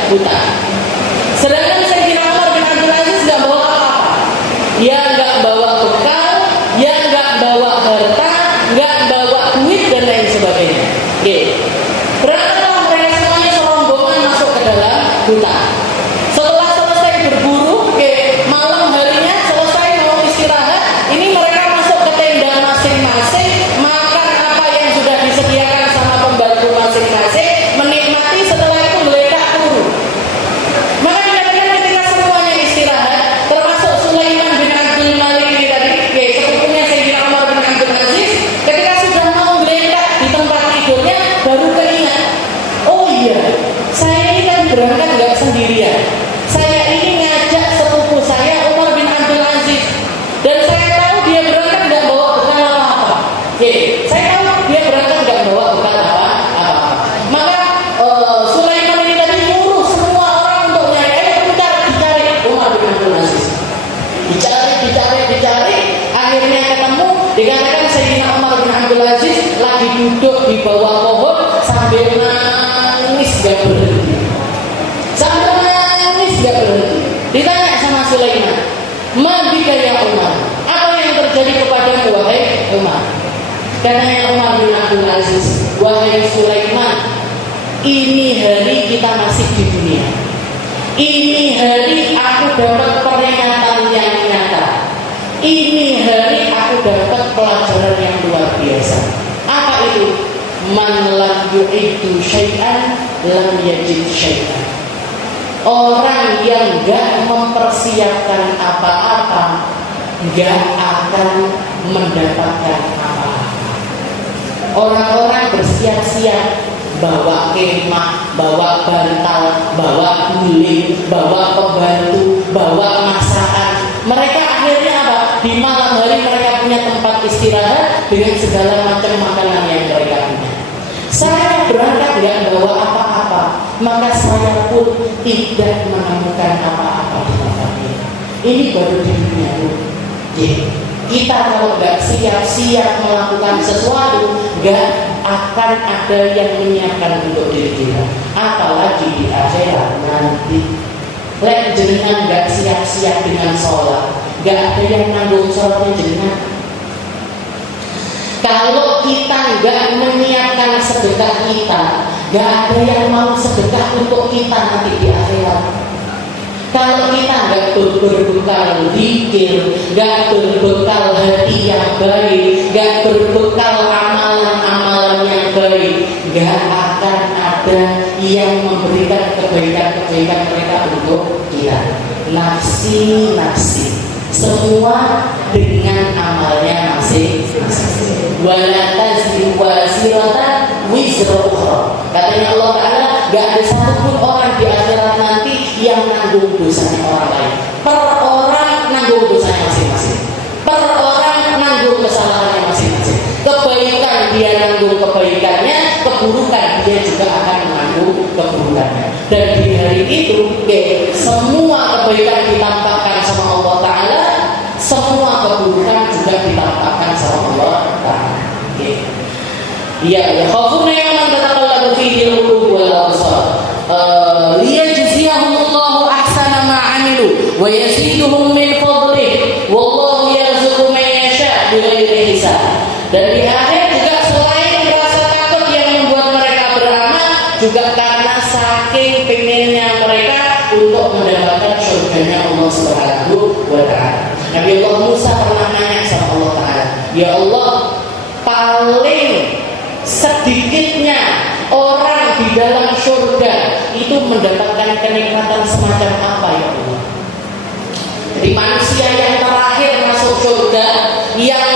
buta. Sedangkan Sayyidina Umar bin Abdul Aziz nggak bawa apa-apa. Dia nggak bawa bekal, dia nggak bawa harta, nggak bawa duit dan lain sebagainya. Oke. Berangkatlah mereka semuanya serombongan masuk ke dalam hutan. Setelah selesai berburu, malam harinya selesai mau istirahat, ini mereka masuk ke tenda masing-masing, makan apa yang sudah disediakan sama pembantu masing-masing, menikmati, setelah itu geletak turun. Maka dikatakan ketika semuanya istirahat, termasuk Sulaiman bin Abdul Malik ini tadi, sepupunya Sayyidina Umar bin Abdul Aziz, ketika sudah mau geletak di tempat tidurnya, baru keingat, oh iya, saya ini kan berangkat nggak sendirian. Saya ini ngajak sepupu saya Umar bin Abdul Aziz, dan saya tahu dia berangkat nggak bawa bekal apa-apa. Saya tahu dia berangkat nggak bawa bekal apa-apa. Maka Sulaiman ini tadi nyuruh semua orang untuk nyari, dicari Umar bin Abdul Aziz. Dicari, akhirnya ketemu. Dikatakan Sayyidina Umar bin Abdul Aziz lagi duduk di bawah pohon sambil nangis gak berhenti. Ditanya sama Sulaiman, "Ma bika ya Umar? Apa yang terjadi kepadamu wahai Umar?" Katanya Umar bin Abdul Aziz, "Wahai Sulaiman, ini hari kita masih di dunia. Ini hari aku dapat peringatan yang nyata. Ini hari aku dapat pelajaran yang luar biasa. Apa itu? Man lam yu'idu syai'an lam yajid syai'an." Orang yang gak mempersiapkan apa-apa gak akan mendapatkan apa-apa. Orang-orang bersiap-siap, bawa kemah, bawa bantal, bawa guling, bawa pembantu, bawa masakan. Mereka akhirnya apa? Di malam hari mereka punya tempat istirahat dengan segala macam makanan yang mereka punya. Saya berangkat gak bawa apa-apa, maka saya pun tidak menemukan apa-apa di tempat ini. Ini baru di dunia dulu. Kita kalau gak siap-siap melakukan sesuatu, gak akan ada yang menyiapkan untuk diri kita. Apalagi di akhirat nanti. Lek jenengan gak siap-siap dengan sholat, gak ada yang nanggung sholatnya jenengan. Kalau kita nggak menyiapkan sedekah kita, nggak ada yang mau sedekah untuk kita nanti di akhirat. Kalau kita nggak berbekal zikir, nggak berbekal hati yang baik, nggak berbekal amalan-amalan yang baik, nggak akan ada yang memberikan kebaikan-kebaikan mereka untuk kita. Nafsi, semua dengan amalnya masing-masing. Wala taziru waziratan wizra ukhra. Katanya Allah Ta'ala, gak ada satupun orang di akhirat nanti yang nanggung dosanya orang lain. Per orang nanggung dosanya masing-masing. Per orang nanggung kesalahannya masing-masing. Kebaikan dia nanggung kebaikannya, keburukan dia juga akan menanggung keburukannya. Dan di hari itu, semua kebaikan ditampakkan sama Allah Ta'ala, semua keburukan juga ditampakkan sama Allah Ta'ala. Ya, khafuna yawman tataqallabu fihi al-qulub wal absar. Liyajziyahumullahu ahsana ma 'amilu wa yaziduhum min fadlihi. Wallahu yarzuqu man yasha' bighairi hisab. Dan di akhir juga selain rasa takut yang membuat mereka beramal, juga karena saking pengennya mereka untuk mendapatkan surganya Allah Subhanahu wa Ta'ala. Nabi Allah Musa pernah nanya sama Allah Ta'ala, "Ya Allah, paling sedikitnya orang di dalam surga itu mendapatkan kenikmatan semacam apa ya Allah?" Jadi manusia yang terakhir masuk surga, yang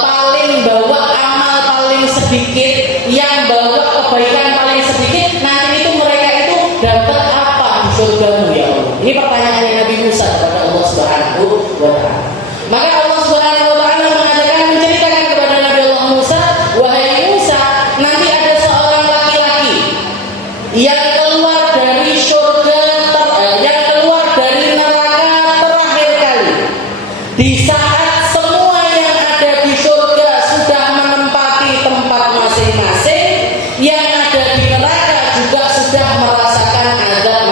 paling bawa amal paling sedikit, yang bawa kebaikan paling sedikit, nanti itu mereka itu dapat apa di surgamu ya Allah? Ini pertanyaannya Nabi Musa kepada Allah Subhanahu wa Ta'ala. Maka Allah Subhanahu wa Ta'ala mengatakan, menceritakan kepada Nabi Allah Musa, "Wahai Musa, nanti ada seorang laki-laki yang keluar dari surga, yang keluar dari neraka terakhir kali. Di saat semua yang ada di surga sudah menempati tempat masing-masing, yang ada di neraka juga sudah merasakan azab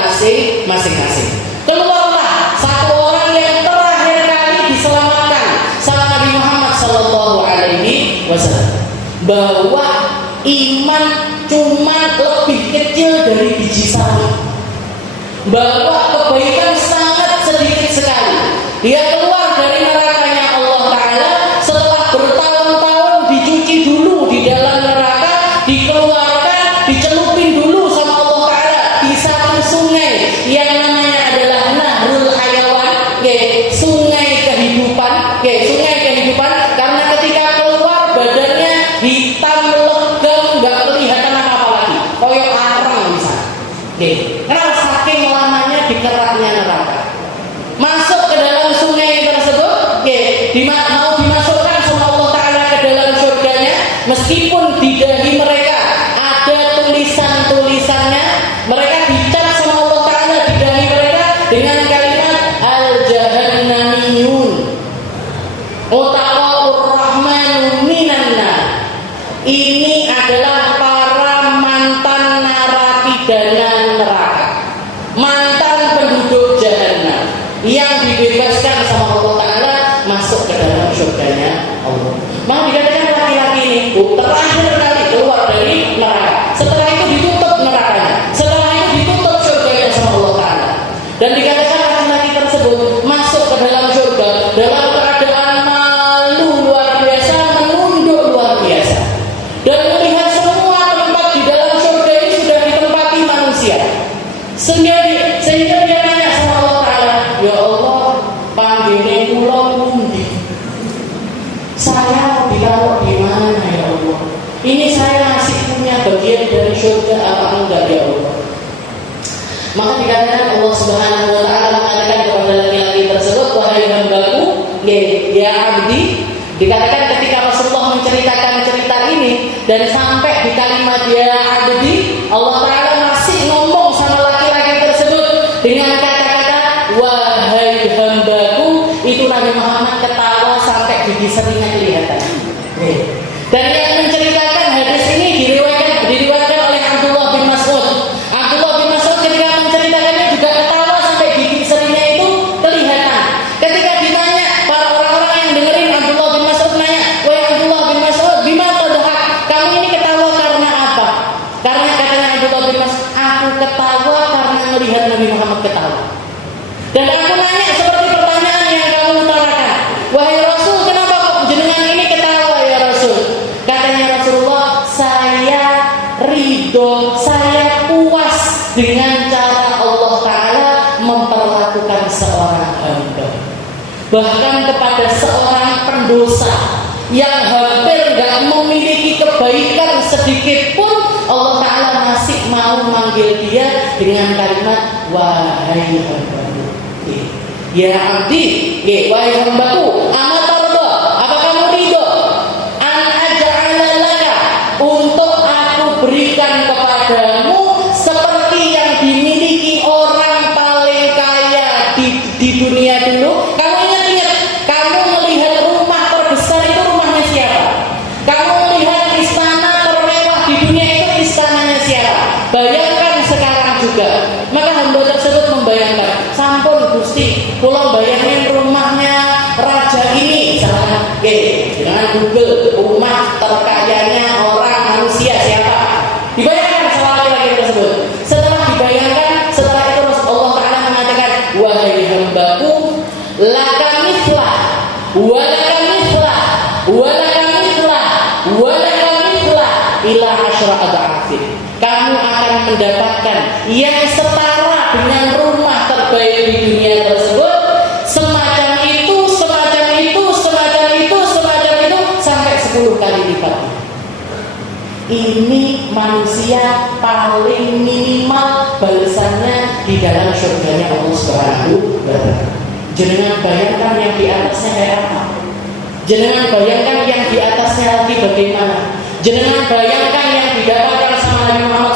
bahwa iman cuma lebih kecil dari biji sawi, bahwa kebaikan sangat sedikit sekali. Dia keluar dari nerakanya Allah Ta'ala setelah bertahun-tahun dicuci dulu di dalam neraka, dikeluarkan, dicelupin dulu sama Allah Ta'ala di satu sungai yang namanya adalah Nahrul Hayawan, sungai kehidupan, sungai kehidupan. Karena ketika keluar badannya hitam legam, nggak kelihatan apa-apa lagi, koyok arang bisa. Karena saking lamanya dikeraknya neraka. Masuk ke dalam sungai tersebut, mau dimasukkan sama Allah Ta'ala ke dalam surganya, meskipun di dahi mereka ada tulisan-tulisannya, mereka dicap sama Allah Ta'ala di dahi mereka dengan kalimat Al-Jahannamiyun Utaqa'ur Rahmanu Minanna. Ini adalah para mantan narapidana neraka, mantan penduduk jahanam yang dibebaskan sama Allah Ta'ala masuk ke dalam surganya Allah. Maka dikatakan laki-laki ini terakhir kali keluar dari neraka. Setelah itu ditutup nerakanya, setelah itu ditutup surganya sama Allah Ta'ala. Dan dikatakan laki-laki tersebut masuk ke dalam surga dalam keadaan malu luar biasa, menunduk luar biasa, dan melihat semua tempat di dalam surga ini sudah ditempati manusia. Sehingga dia nanya sama Allah Ta'ala, ya Allah, panggilnya pulau pundi, saya ditaruh di mana ya Allah? Ini saya masih punya bagian dari surga apa enggak ya Allah? Maka dikatakan Allah Subhanahu wa Ta'ala mengatakan kepada laki-laki tersebut, wahai hambaku, ya abdi. Dikatakan ketika Rasulullah menceritakan cerita ini dan sampai di kalimat ya abdi, Allah Ta'ala masih ngomong sama laki-laki tersebut dengan kata-kata wahai hambaku. Itu Nabi Muhammad ketawa sampai gigi seringnya kelihatan. Dan yang menceritakan hadis ini diriwayatkan oleh Abdullah bin Mas'ud. Abdullah bin Mas'ud ketika menceritakannya juga ketawa sampai gigi seringnya itu kelihatan. Ketika ditanya para orang-orang yang dengerin, Abdullah bin Mas'ud nanya, wahai Abdullah bin Mas'ud, bima tadhak? Kamu ini ketawa karena apa? Karena katanya Abdullah bin Mas'ud, aku ketawa karena melihat Nabi Muhammad ketawa. Dan aku nanya seperti pertanyaan yang kamu utarakan, wahai Rasul, kenapa kok jenengan ini ketawa ya Rasul? Katanya Rasulullah, saya ridho, saya puas dengan cara Allah Ta'ala memperlakukan seorang hamba. Bahkan kepada seorang pendosa yang hampir gak memiliki kebaikan sedikit pun, Allah Ta'ala masih mau manggil dia dengan kalimat wahai hambaku. Ya abdi, wahai hambaku, amatardo, apa kamu ridho an aja'ala laka, untuk aku berikan kepadamu seperti yang dimiliki orang paling kaya di dunia dulu. Kamu ingat, kamu melihat rumah terbesar itu rumahnya siapa? Kamu melihat istana termewah di dunia itu istananya siapa? Bayangkan sekarang juga. Maka hamba tersebut membayangkan, sampun Gusti, kula bayangin rumahnya raja ini, misalnya, dengan Google, rumah terkayanya orang manusia siapa? Dibayangkan sama laki-laki tersebut. Setelah dibayangkan, setelah itu Allah Ta'ala mengatakan, wahai hambaku, laka mithlah, walaka mithlah, walaka mithlah, walaka mithlah, ila asyra ad'afin. Kamu akan mendapatkan yang setara dengan rumah terbaik di dunia tersebut, semacam itu, semacam itu, semacam itu, semacam itu, sampai 10 kali lipat. Ini manusia paling minimal balasannya di dalam surganya Allah Subhanahu wa Ta'ala. Jenengan bayangkan yang di atasnya kayak apa? Jenengan bayangkan yang di atasnya lagi bagaimana? Jenengan bayangkan yang didapatkan sama Nabi Muhammad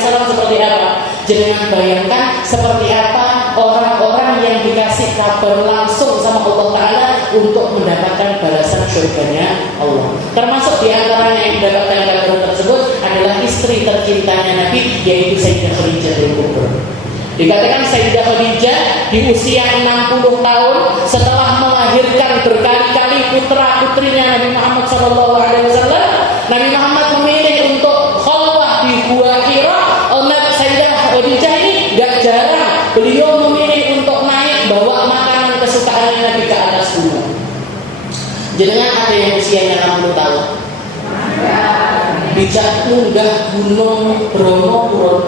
SAW seperti apa? Jenengan bayangkan seperti apa orang-orang yang dikasih kabar langsung sama Allah Ta'ala untuk mendapatkan balasan surganya Allah. Termasuk di antaranya yang mendapatkan kabar tersebut adalah istri tercintanya Nabi, yaitu Sayyidah Khadijah Al-Kubra. Dikatakan Sayyidah Khadijah di usia 60 tahun setelah melahirkan berkali-kali putra-putrinya Nabi Muhammad SAW, Nabi Muhammad memilih untuk khalwah di Gua Hira, Sayyidah Khadijah ini gak jarang beliau memilih untuk naik bawa makanan kesukaan Nabi ke atas gunung. Jenengan ada yang usianya 60 tahun bijak munggah gunung Bromo Purun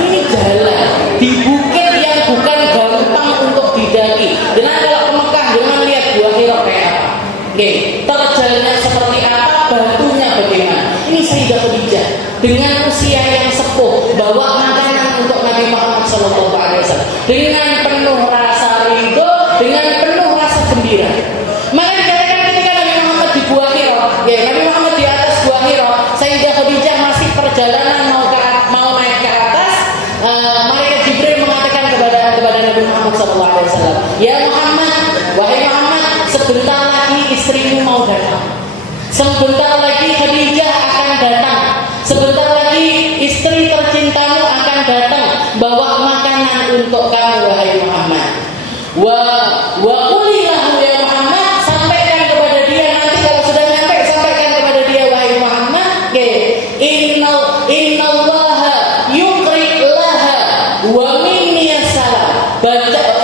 ini jalan di bukit yang bukan gampang untuk didaki. Dan kalau ke Mekah jangan lihat Gua Hira kayak apa. Terjalnya seperti apa, batunya bagaimana. Ini Sayyidah Khadijah dengan usia yang sepuh bawa makanan untuk Nabi Muhammad SAW dengan penuh rasa ridho, dengan penuh rasa gembira. Maka dikatakan ketika Nabi Muhammad di Gua Hira, Nabi Muhammad di atas Gua Hira, Sayyidah Khadijah masih perjalanan mau naik ke atas. Malaikat Jibril mengatakan kepada Nabi Muhammad SAW, ya Muhammad, wahai Muhammad, sebentar lagi istrimu mau datang. Sebentar lagi Khadijah akan datang. Sebentar lagi istri tercintamu akan datang bawa makanan untuk kamu wahai Muhammad. Wa qulilahu ya Muhammad, sampaikan kepada dia nanti kalau sudah nyampe, sampaikan kepada dia wahai Muhammad, innallaha yuqri laha wa minni assalam.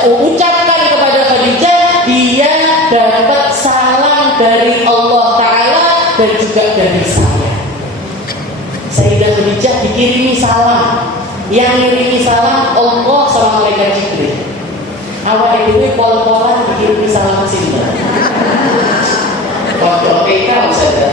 Ucapkan kepada Khadijah dia dapat salam dari Allah Ta'ala dan juga dari saya. Sayyidah Khadijah dikirimi salam. Yang ngirimi salam Allah sama malaikat Jibril. Awak itu pol-polan dikirimi salam sinten. Kok PK saja.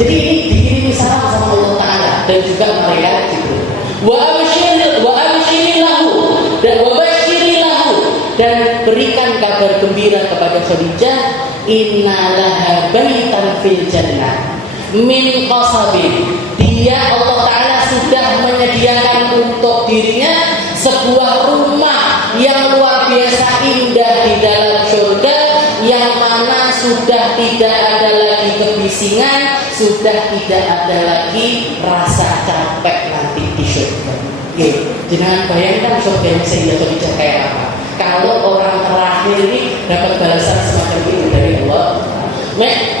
Jadi ini dikirimi salam sama Allah Ta'ala dan juga malaikat Jibril. Wa abshiri lahu dan wa bashiri lahu, dan berikan kabar gembira kepada Khadijah, innalaha baitan fil jannah min qasabin. Dia Allah Ta'ala sudah menyediakan untuk dirinya sebuah rumah yang luar biasa indah di dalam surga, yang mana sudah tidak ada lagi kebisingan, sudah tidak ada lagi rasa capek nanti di surga. Jangan bayangkan surga yang Sayyidah Khadijah kayak apa. Kalau orang terakhir ini dapat balasan semacam itu dari Allah.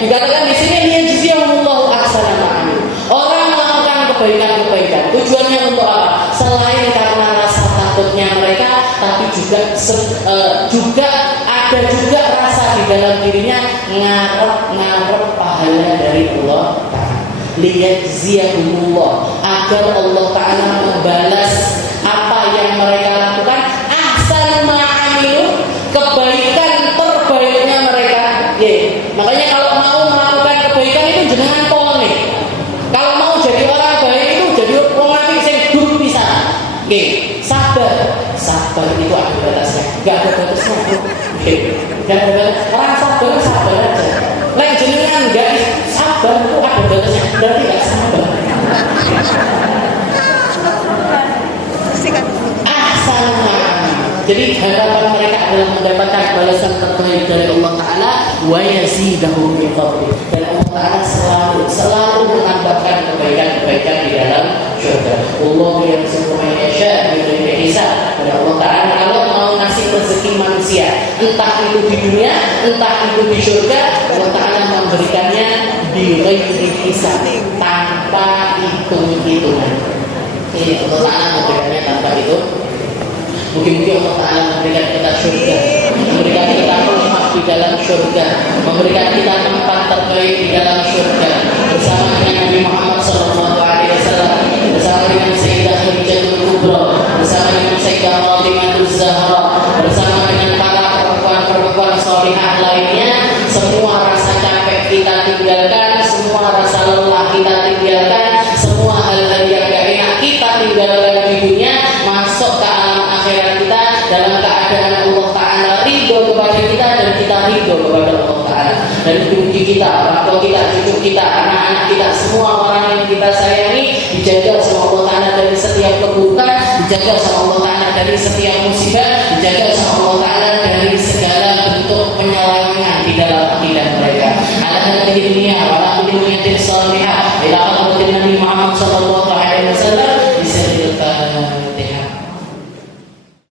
Dikatakan di sini liyajziyahumullahu ahsana ma amil. Orang melakukan kebaikan-kebaikan tujuannya untuk apa? Selain karena rasa takutnya mereka, tapi juga ada juga rasa di dalam dirinya ngarep pahala dari Allah Ta'ala. Liyajziyahumullah, agar Allah Ta'ala membalas apa yang mereka lakukan, ahsan ma amilu, kebaikan terbaiknya mereka. Makanya kalau mau melakukan kebaikan itu jangan pol nih. Kalau mau jadi orang baik itu jadi orang apik sing dur pisan. Sabar itu ada batasnya. Enggak ada batasnya. Enggak ada batas. Orang sabar aja. Lek jenengan enggak sabar itu ada batasnya. Berarti enggak sabar. Jadi harapan mereka adalah mendapatkan balasan terbaik dari Allah Ta'ala, wa yazidahum min fadli, dan Allah Ta'ala selalu menambahkan kebaikan-kebaikan di dalam surga. Allah yang sempurna yasha bighairi hisab. Dan Allah Ta'ala kalau mau ngasih rezeki manusia, entah itu di dunia, entah itu di surga, Allah Ta'ala memberikannya bighairi hisab, tanpa hitung-hitungan. Ini Allah Ta'ala memberikannya tanpa hitung. Mungkin-mungkin Allah Ta'ala memberikan kita surga, memberikan kita rumah di dalam surga, memberikan kita tempat terbaik di dalam surga, bersama dengan Nabi Muhammad SAW, bersama dengan Sayyidah Khadijah Kubra, bersama dengan Sayyidah Fatimah Az-Zahra, bersama dengan para perempuan-perempuan salihah lainnya. Semua rasa capek kita tinggalkan, semua rasa lelah kita tinggalkan, semua hal-hal yang gak enak kita tinggalkan di dunia, masuk ke alam akhirat kita dalam keadaan Allah Ta'ala ridho kepada kita dan kita ridho kepada Allah Ta'ala. Dan ibu kita, orang tua kita, cucu kita, anak-anak kita, semua orang yang kita sayangi dijaga sama Allah Ta'ala dari setiap keburukan, dijaga sama Allah Ta'ala dari setiap musibah, dijaga sama Allah Ta'ala dari segala bentuk penyelewengan di dalam akidah mereka. Ala hadhihi dunya wa ala kulli niyatin salihah ila hadratin Nabi Muhammad sallallahu